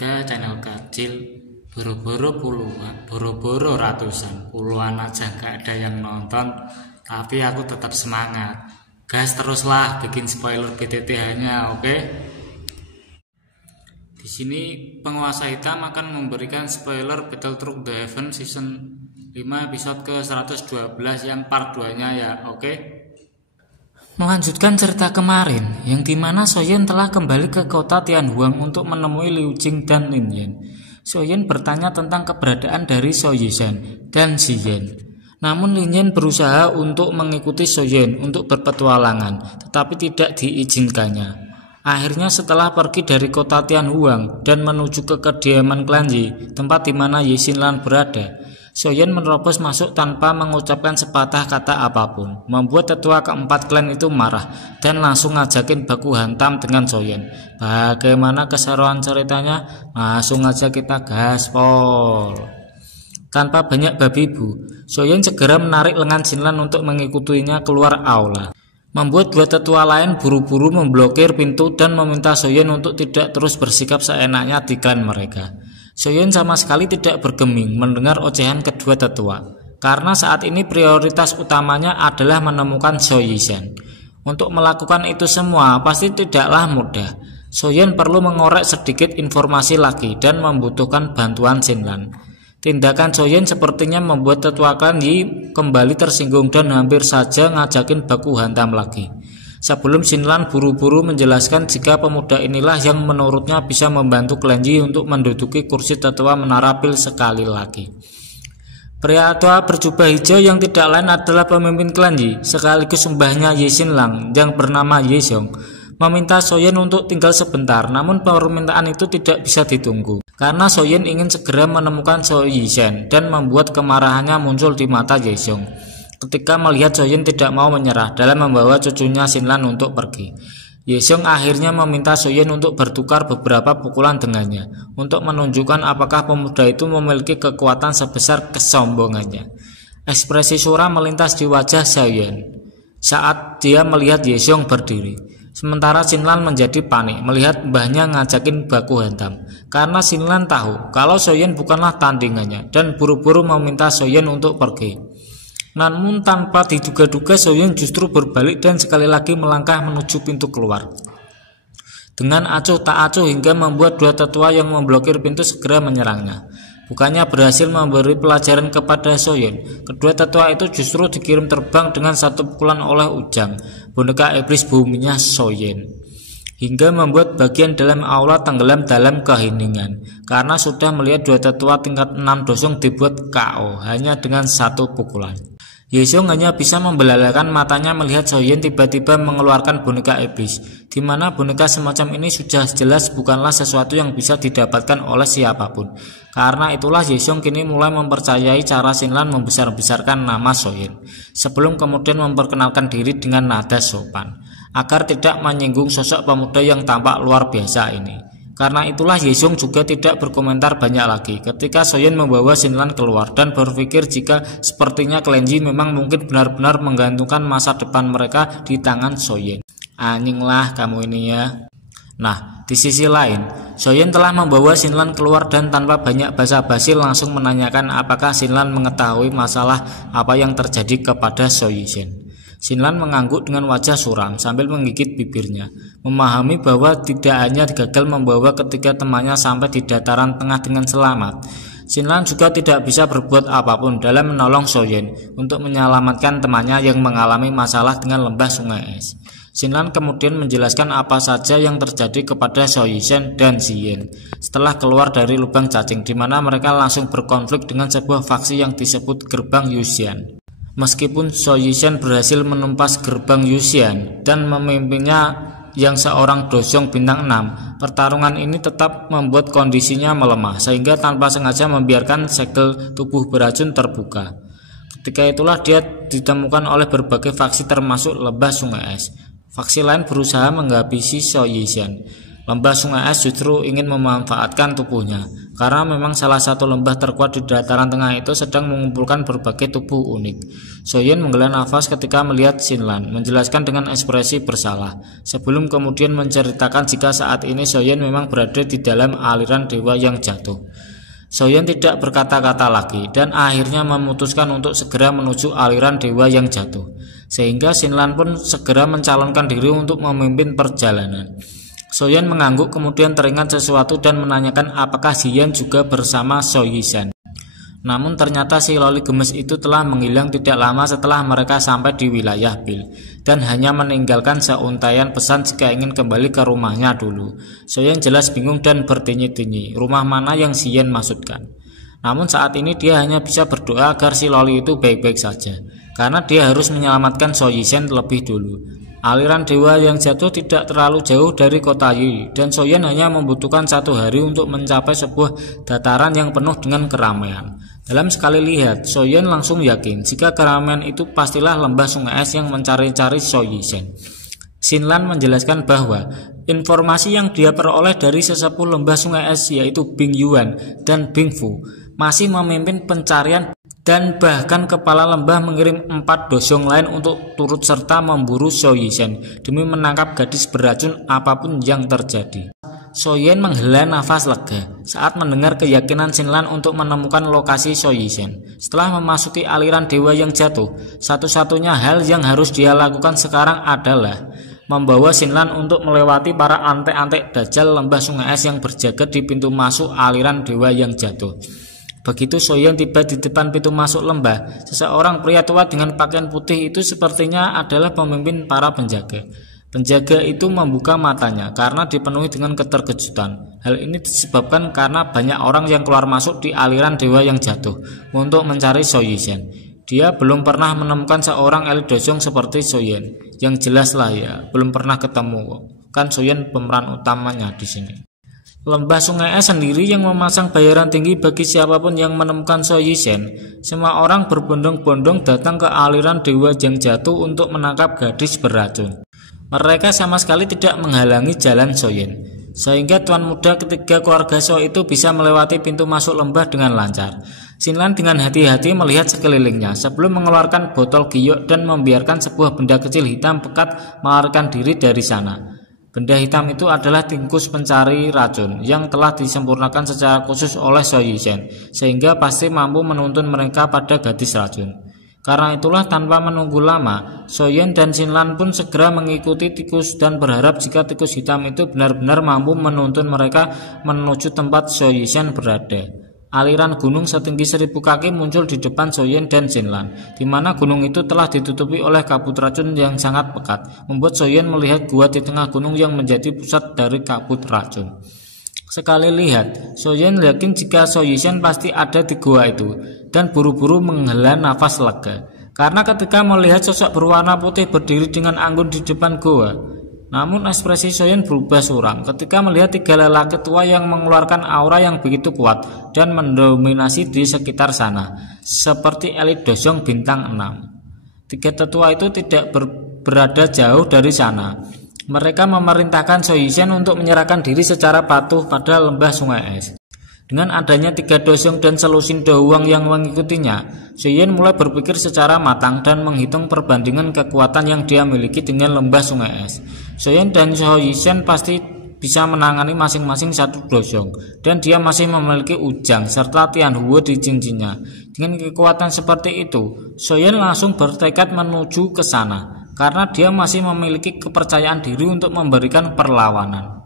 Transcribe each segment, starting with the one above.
warga channel kecil, boro-boro puluhan, boro-boro ratusan, puluhan aja gak ada yang nonton, tapi aku tetap semangat. Gas teruslah bikin spoiler BTTH-nya, oke? Di sini penguasa hitam akan memberikan spoiler Battletruck The Heaven season 5 episode ke 112 yang part 2-nya ya, oke? Melanjutkan cerita kemarin, yang dimana Soyen telah kembali ke kota Tianhuang untuk menemui Liu Jing dan Lin Yan. Soyen bertanya tentang keberadaan dari Soyisen dan Ziyen. Namun Lin Yan berusaha untuk mengikuti Soyen untuk berpetualangan, tetapi tidak diizinkannya. Akhirnya setelah pergi dari kota Tianhuang dan menuju ke kediaman klan Yi, tempat di mana Ye Xinlan berada, Soyen menerobos masuk tanpa mengucapkan sepatah kata apapun, membuat tetua keempat klan itu marah dan langsung ngajakin baku hantam dengan Soyen. Bagaimana keseruan ceritanya? Langsung aja kita gaspol. Tanpa banyak babi bu, Soyen segera menarik lengan Xinlan untuk mengikutinya keluar aula. Membuat dua tetua lain buru-buru memblokir pintu dan meminta Soyen untuk tidak terus bersikap seenaknya di klan mereka. Soyen sama sekali tidak bergeming mendengar ocehan kedua tetua, karena saat ini prioritas utamanya adalah menemukan Soyisen. Untuk melakukan itu semua pasti tidaklah mudah. Soyen perlu mengorek sedikit informasi lagi dan membutuhkan bantuan Xinlan. Tindakan Soyen sepertinya membuat tetua klan Yi kembali tersinggung dan hampir saja ngajakin baku hantam lagi. Sebelum Xinlan buru-buru menjelaskan jika pemuda inilah yang menurutnya bisa membantu klan Yi untuk menduduki kursi tetua Menara Pil sekali lagi. Pria tua berjubah hijau yang tidak lain adalah pemimpin klan Yi sekaligus mbahnya Ye Xinlan yang bernama Ye Xiong, meminta Soyen untuk tinggal sebentar, namun permintaan itu tidak bisa ditunggu. Karena Soyen ingin segera menemukan Soyisen dan membuat kemarahannya muncul di mata Ye Xiong ketika melihat Soyen tidak mau menyerah dalam membawa cucunya Xinlan untuk pergi. Ye Xiong akhirnya meminta Soyen untuk bertukar beberapa pukulan dengannya untuk menunjukkan apakah pemuda itu memiliki kekuatan sebesar kesombongannya. Ekspresi suram melintas di wajah Soyen saat dia melihat Ye Xiong berdiri. Sementara Xinlan menjadi panik melihat mbahnya ngajakin baku hantam, karena Xinlan tahu kalau Soyen bukanlah tandingannya dan buru-buru meminta Soyen untuk pergi. Namun tanpa diduga-duga Soyen justru berbalik dan sekali lagi melangkah menuju pintu keluar. Dengan acuh tak acuh hingga membuat dua tetua yang memblokir pintu segera menyerangnya. Bukannya berhasil memberi pelajaran kepada Soyen, kedua tetua itu justru dikirim terbang dengan satu pukulan oleh Ujang, boneka iblis buminya Soyen, hingga membuat bagian dalam aula tenggelam dalam keheningan, karena sudah melihat dua tetua tingkat 6 dosong dibuat KO hanya dengan satu pukulan. Ye Xiong hanya bisa membelalakan matanya melihat Soyen tiba-tiba mengeluarkan boneka iblis, di mana boneka semacam ini sudah jelas bukanlah sesuatu yang bisa didapatkan oleh siapapun. Karena itulah Ye Xiong kini mulai mempercayai cara Xinlan membesar-besarkan nama Soyen, sebelum kemudian memperkenalkan diri dengan nada sopan, agar tidak menyinggung sosok pemuda yang tampak luar biasa ini. Karena itulah Ye Xiong juga tidak berkomentar banyak lagi ketika Soyen membawa Xinlan keluar dan berpikir jika sepertinya klan Yi memang mungkin benar-benar menggantungkan masa depan mereka di tangan Soyen. Anjing lah kamu ini ya. Nah, di sisi lain, Soyen telah membawa Xinlan keluar dan tanpa banyak basa-basi langsung menanyakan apakah Xinlan mengetahui masalah apa yang terjadi kepada Soyisen. Xinlan mengangguk dengan wajah suram sambil menggigit bibirnya, memahami bahwa tidak hanya gagal membawa ketiga temannya sampai di dataran tengah dengan selamat, Xinlan juga tidak bisa berbuat apapun dalam menolong Soyen untuk menyelamatkan temannya yang mengalami masalah dengan lembah sungai es. Xinlan kemudian menjelaskan apa saja yang terjadi kepada Soyisen dan Ziyen setelah keluar dari lubang cacing, di mana mereka langsung berkonflik dengan sebuah faksi yang disebut Gerbang Yuxian. Meskipun Soyisen berhasil menumpas Gerbang Yuxian dan memimpinnya yang seorang dosong bintang 6, pertarungan ini tetap membuat kondisinya melemah sehingga tanpa sengaja membiarkan segel tubuh beracun terbuka. Ketika itulah dia ditemukan oleh berbagai faksi termasuk lembah sungai es. Faksi lain berusaha menghabisi Soyisen. Lembah sungai es justru ingin memanfaatkan tubuhnya karena memang salah satu lembah terkuat di dataran tengah itu sedang mengumpulkan berbagai tubuh unik. Soyen menghela nafas ketika melihat Xinlan, menjelaskan dengan ekspresi bersalah, sebelum kemudian menceritakan jika saat ini Soyen memang berada di dalam aliran dewa yang jatuh. Soyen tidak berkata-kata lagi dan akhirnya memutuskan untuk segera menuju aliran dewa yang jatuh, sehingga Xinlan pun segera mencalonkan diri untuk memimpin perjalanan. Soyen mengangguk, kemudian teringat sesuatu dan menanyakan apakah Ziyan juga bersama So Yishan. Namun ternyata si loli gemes itu telah menghilang tidak lama setelah mereka sampai di wilayah Bil, dan hanya meninggalkan seuntaian pesan jika ingin kembali ke rumahnya dulu. Soyen jelas bingung dan bertanya-tanya rumah mana yang Ziyan maksudkan. Namun saat ini dia hanya bisa berdoa agar si loli itu baik-baik saja, karena dia harus menyelamatkan So Yishan terlebih dulu. Aliran dewa yang jatuh tidak terlalu jauh dari kota Yi, dan Soyen hanya membutuhkan 1 hari untuk mencapai sebuah dataran yang penuh dengan keramaian. Dalam sekali lihat, Soyen langsung yakin jika keramaian itu pastilah lembah sungai es yang mencari-cari So Yishan. Xinlan menjelaskan bahwa informasi yang dia peroleh dari sesepuh lembah sungai es yaitu Bing Yuan dan Bing Fu masih memimpin pencarian, dan bahkan kepala lembah mengirim 4 dosyong lain untuk turut serta memburu So Yishan demi menangkap gadis beracun apapun yang terjadi. Soyen menghela nafas lega saat mendengar keyakinan Xinlan untuk menemukan lokasi So Yishan. Setelah memasuki aliran dewa yang jatuh, satu-satunya hal yang harus dia lakukan sekarang adalah membawa Xinlan untuk melewati para antek-antek dajjal lembah sungai es yang berjaga di pintu masuk aliran dewa yang jatuh. Begitu Soyen tiba di depan pintu masuk lembah, seseorang pria tua dengan pakaian putih itu sepertinya adalah pemimpin para penjaga. Penjaga itu membuka matanya karena dipenuhi dengan keterkejutan. Hal ini disebabkan karena banyak orang yang keluar masuk di aliran dewa yang jatuh untuk mencari So Yishan. Dia belum pernah menemukan seorang elit dosyong seperti Soyen. Yang jelas lah ya, belum pernah ketemu. Kan Soyen pemeran utamanya di sini. Lembah sungai es sendiri yang memasang bayaran tinggi bagi siapapun yang menemukan So Yishan. Semua orang berbondong-bondong datang ke aliran dewa yang jatuh untuk menangkap gadis beracun. Mereka sama sekali tidak menghalangi jalan Soyen, sehingga tuan muda ketiga keluarga So itu bisa melewati pintu masuk lembah dengan lancar. Xinlan dengan hati-hati melihat sekelilingnya sebelum mengeluarkan botol giok dan membiarkan sebuah benda kecil hitam pekat melarikan diri dari sana. Benda hitam itu adalah tikus pencari racun yang telah disempurnakan secara khusus oleh So Yishan, sehingga pasti mampu menuntun mereka pada gadis racun. Karena itulah tanpa menunggu lama, Soyen dan Xinlan pun segera mengikuti tikus dan berharap jika tikus hitam itu benar-benar mampu menuntun mereka menuju tempat So Yishan berada. Aliran gunung setinggi 1000 kaki muncul di depan Soyen dan Xinlan, di mana gunung itu telah ditutupi oleh kabut racun yang sangat pekat, membuat Soyen melihat gua di tengah gunung yang menjadi pusat dari kabut racun. Sekali lihat, Soyen yakin jika So Yishan pasti ada di gua itu, dan buru-buru menghela nafas lega, karena ketika melihat sosok berwarna putih berdiri dengan anggun di depan gua. Namun ekspresi Soyen berubah suram ketika melihat 3 lelaki tua yang mengeluarkan aura yang begitu kuat dan mendominasi di sekitar sana, seperti elit dosyong bintang 6. 3 tetua itu tidak berada jauh dari sana. Mereka memerintahkan So Yishan untuk menyerahkan diri secara patuh pada lembah sungai es. Dengan adanya 3 dosyong dan selusin doang yang mengikutinya, Soyen mulai berpikir secara matang dan menghitung perbandingan kekuatan yang dia miliki dengan lembah sungai es. Soyen dan So Yishan pasti bisa menangani masing-masing 1 dosyong, dan dia masih memiliki ujang serta Tianhuo di cincinnya. Dengan kekuatan seperti itu, Soyen langsung bertekad menuju ke sana, karena dia masih memiliki kepercayaan diri untuk memberikan perlawanan.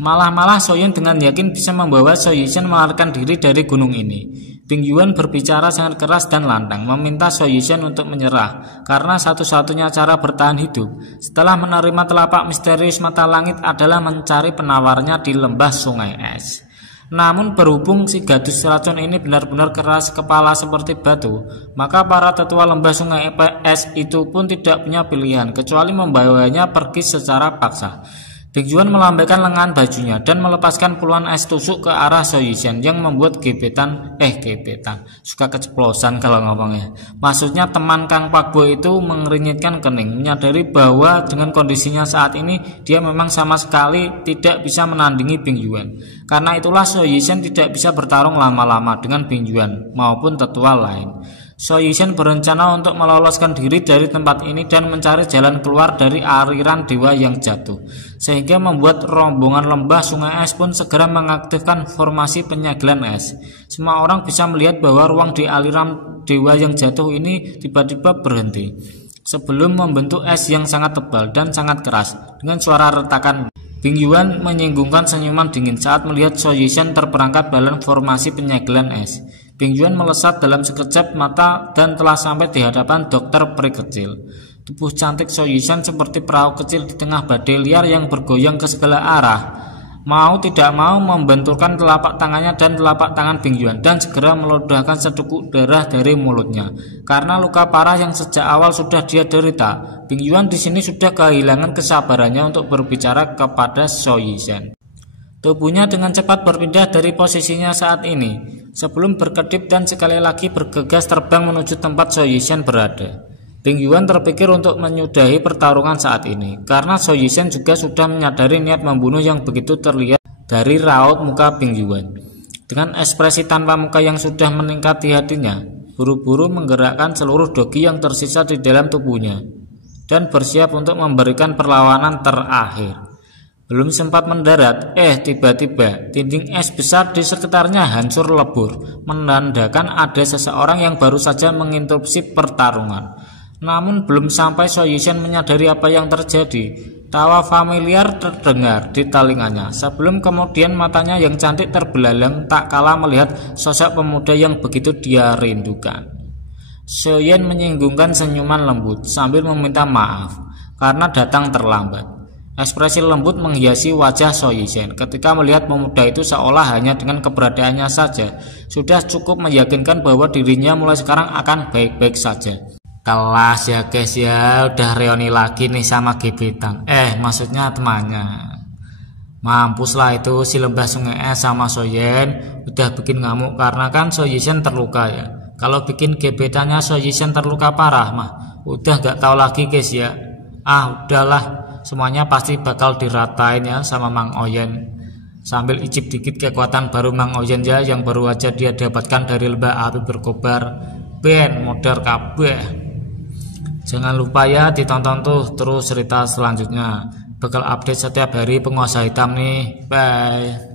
Malah Soyen dengan yakin bisa membawa So Yishan melarikan diri dari gunung ini. Bing Yuan berbicara sangat keras dan lantang, meminta So Yishan untuk menyerah, karena satu-satunya cara bertahan hidup setelah menerima telapak misterius mata langit adalah mencari penawarnya di lembah sungai es. Namun berhubung si gadis racun ini benar-benar keras kepala seperti batu, maka para tetua lembah sungai es itu pun tidak punya pilihan kecuali membawanya pergi secara paksa. Bing Juan melambaikan lengan bajunya dan melepaskan puluhan es tusuk ke arah Soyishen yang membuat gebetan suka keceplosan kalau ngomongnya. Maksudnya teman Kang Pak Bo itu mengernyitkan kening, menyadari bahwa dengan kondisinya saat ini dia memang sama sekali tidak bisa menandingi Bing Juan. Karena itulah Soyishen tidak bisa bertarung lama-lama dengan Bing Juan maupun tetua lain. Soyishen berencana untuk meloloskan diri dari tempat ini dan mencari jalan keluar dari aliran dewa yang jatuh, sehingga membuat rombongan lembah sungai es pun segera mengaktifkan formasi penyegelan es. Semua orang bisa melihat bahwa ruang di aliran dewa yang jatuh ini tiba-tiba berhenti sebelum membentuk es yang sangat tebal dan sangat keras dengan suara retakan. Bing Juan menyinggungkan senyuman dingin saat melihat Soyishen terperangkap dalam formasi penyegelan es. Bing Juan melesat dalam sekejap mata dan telah sampai di hadapan dokter peri kecil. Tubuh cantik Soyishen seperti perahu kecil di tengah badai liar yang bergoyang ke segala arah. Mau tidak mau membenturkan telapak tangannya dan telapak tangan Bing Juan dan segera melodahkan sedikit darah dari mulutnya. Karena luka parah yang sejak awal sudah dia derita, Bing Juan di sini sudah kehilangan kesabarannya untuk berbicara kepada Soyishen. Tubuhnya dengan cepat berpindah dari posisinya saat ini, sebelum berkedip dan sekali lagi bergegas terbang menuju tempat Soyishen berada. Bing Juan terpikir untuk menyudahi pertarungan saat ini, karena Soyishen juga sudah menyadari niat membunuh yang begitu terlihat dari raut muka Bing Juan. Dengan ekspresi tanpa muka yang sudah meningkat di hatinya, buru-buru menggerakkan seluruh dogi yang tersisa di dalam tubuhnya, dan bersiap untuk memberikan perlawanan terakhir. Belum sempat mendarat, tiba-tiba dinding es besar di sekitarnya hancur lebur, menandakan ada seseorang yang baru saja menginterupsi pertarungan. Namun belum sampai Soyishen menyadari apa yang terjadi, tawa familiar terdengar di telinganya. Sebelum kemudian matanya yang cantik terbelalak tak kalah melihat sosok pemuda yang begitu dia rindukan. Soyishen menyinggungkan senyuman lembut sambil meminta maaf karena datang terlambat. Ekspresi lembut menghiasi wajah Soyishen ketika melihat pemuda itu seolah hanya dengan keberadaannya saja sudah cukup meyakinkan bahwa dirinya mulai sekarang akan baik-baik saja. Kelas ya guys ya, udah reuni lagi nih sama gebetan. Maksudnya temannya. Mampuslah itu si lembah sungai es sama Soyishen udah bikin ngamuk karena kan Soyishen terluka ya. Kalau bikin gebetannya Soyishen terluka parah mah udah gak tahu lagi guys ya. Udahlah. Semuanya pasti bakal diratain ya sama Mang Oyen. Sambil icip dikit kekuatan baru Mang Oyen ya yang baru aja dia dapatkan dari lembah api berkobar. Ben modern kabeh. Jangan lupa ya ditonton tuh terus cerita selanjutnya. Bakal update setiap hari penguasa hitam nih. Bye.